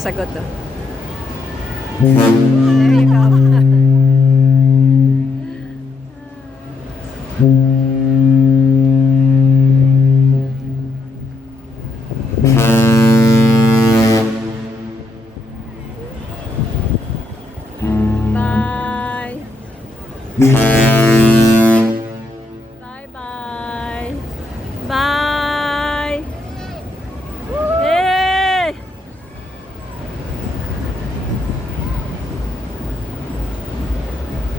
sumasagot, oh. There you go. Bye. Bye-bye. Bye. Hey!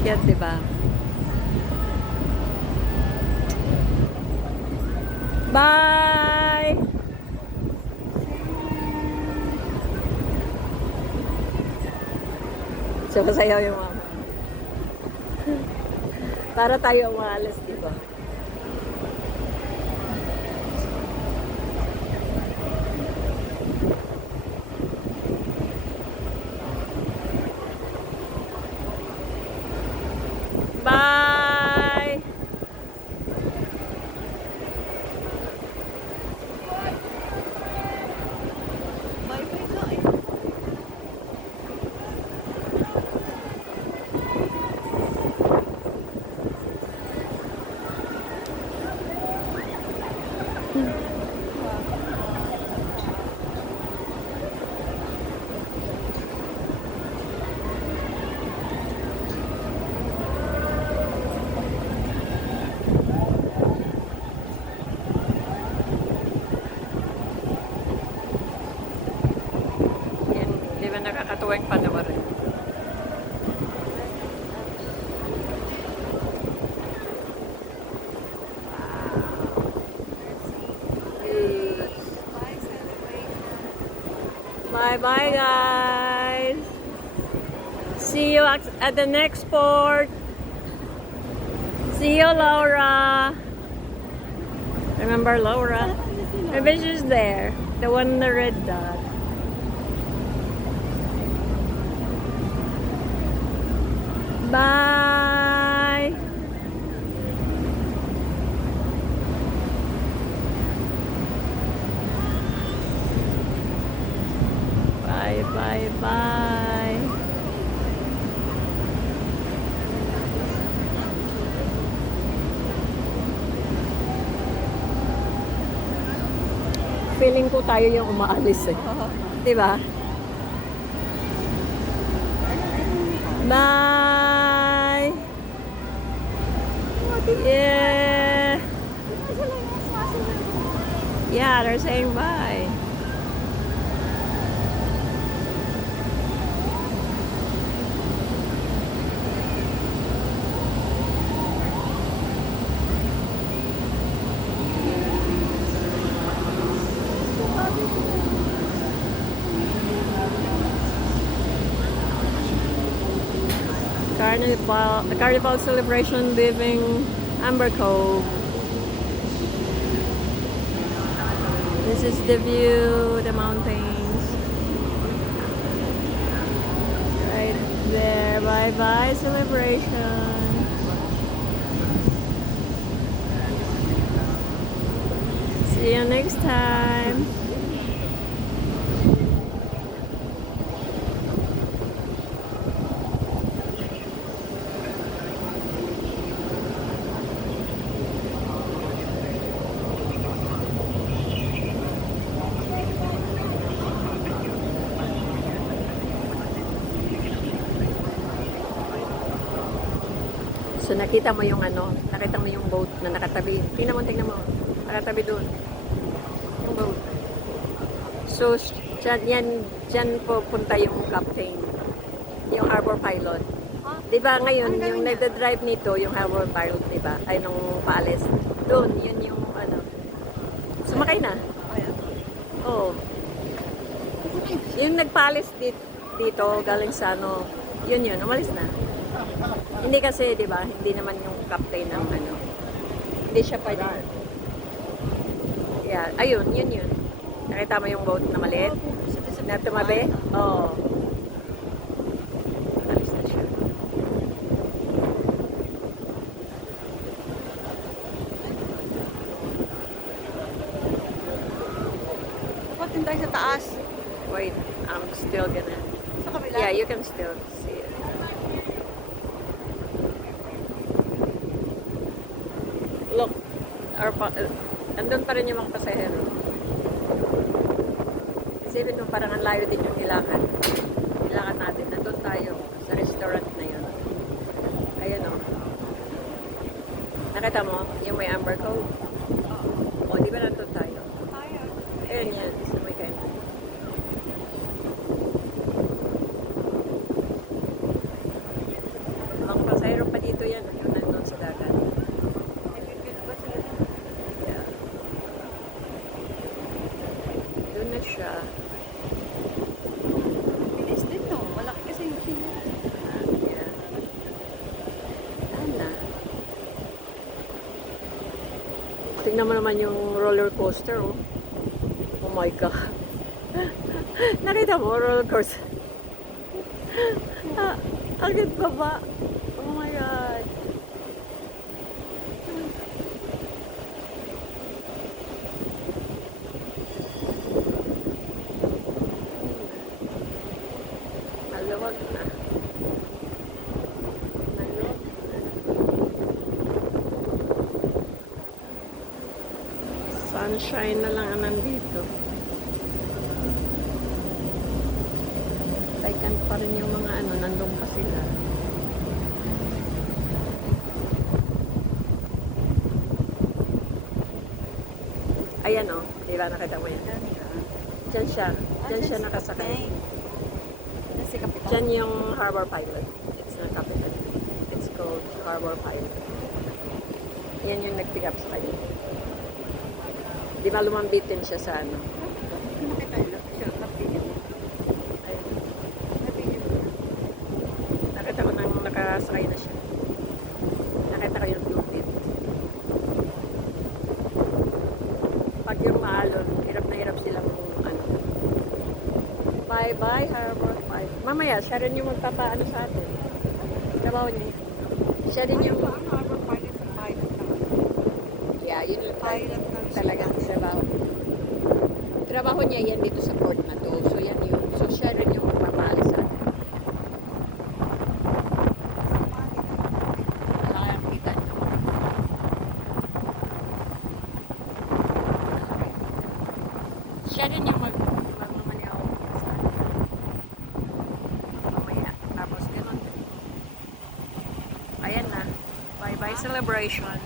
Cute, diba? Bye! So, masayaw yung mama. Para tayo umalis, diba? Bye! Bye-bye na eh. Yan, di ba nakakatuwang panoorin? Bye celebration. Bye-bye, guys! See you at the next port! See you, Laura! Remember Laura? Maybe she's there. The one in the red dot. Bye! Bye, bye, bye. Feeling ko tayo yung umaalis eh. Di ba? Bye! Yeah! Yeah, they're saying bye. Carnival celebration leaving Amber Cove. This is the view, the mountains. Right there. Bye bye celebration. See you next time. So nakita mo yung nakita mo yung boat na nakatabi. Tingnan mo. Nakatabi doon. Yung boat. So dyan po punta yung captain. Yung harbor pilot. Di ba ngayon, yung nagda-drive nito, yung harbor pilot, di ba? Ay, nung palace. Doon, yun yung Sumakay na. Oo. Yung nagpalace dito, galing sa yun, umalis na. Hindi kasi, di ba, hindi naman yung captain ng hindi siya pwede. Yeah, ayun, yun. Nakita mo yung boat na maliit? Na tumabi? Oo. Alis na siya. Dapat din tayo sa taas. Wait, I'm still still gonna... Sa kabila? Yeah, you can still see it. Look, andun pa rin yung mga pasahero. Isipin mo, parang ang layo din yung nilakad. Nilakad natin. Nandun tayo sa restaurant na yun. Ayan o. Nakita mo, yung may amber coat. O, di ba nandun tayo? Tayo. Ayan yan, sa may kain. Mga pasahero pa dito yan, yung nandun sa dagat. Nagpipil ba sila? Yeah. Doon na siya. Bilis din, no? Malaki kasi yung sila. Yeah. Ana. Tingnan mo naman yung roller coaster, oh. Oh my God. Nakita mo, roller coaster. Ang ganda ba? Oh my God. Maluwag na. Maluwag na. Sunshine na lang ang nandito. Taycan pa rin yung mga ano, nandun pa sila. Ayan o, di ba nakita mo yan? Diyan siya. Diyan siya nakasakay. Si Kapitan. Diyan yung harbor pilot. It's not captain. It's called harbor pilot. Yan yung nag-pick up sa kanya. Di ba lumambitin siya sa ano? Nakita nila siya. Napigil. Ayun. Napigil. Nakita ko nang nakasakay na siya. Nakita ko yung blue pit. Pag yung maalon, hirap na hirap silang ano. Bye-bye, harbor pilot. Mamaya, siya rin yung magpapaano sa atin. Trabaho niya. Siya din yung... Ang harbor pilot sa pilot na. Yeah, yun yung Pilot ng talagang trabaho. Trabaho niya yan dito sa port na to. So yan yun. So siya rin yung magpapaalis sa atin. Wala kayang kita niyo. Siya rin yung magmamaneho sa atin. Mamaya. Tapos ganun. Ayan na. Bye-bye celebration.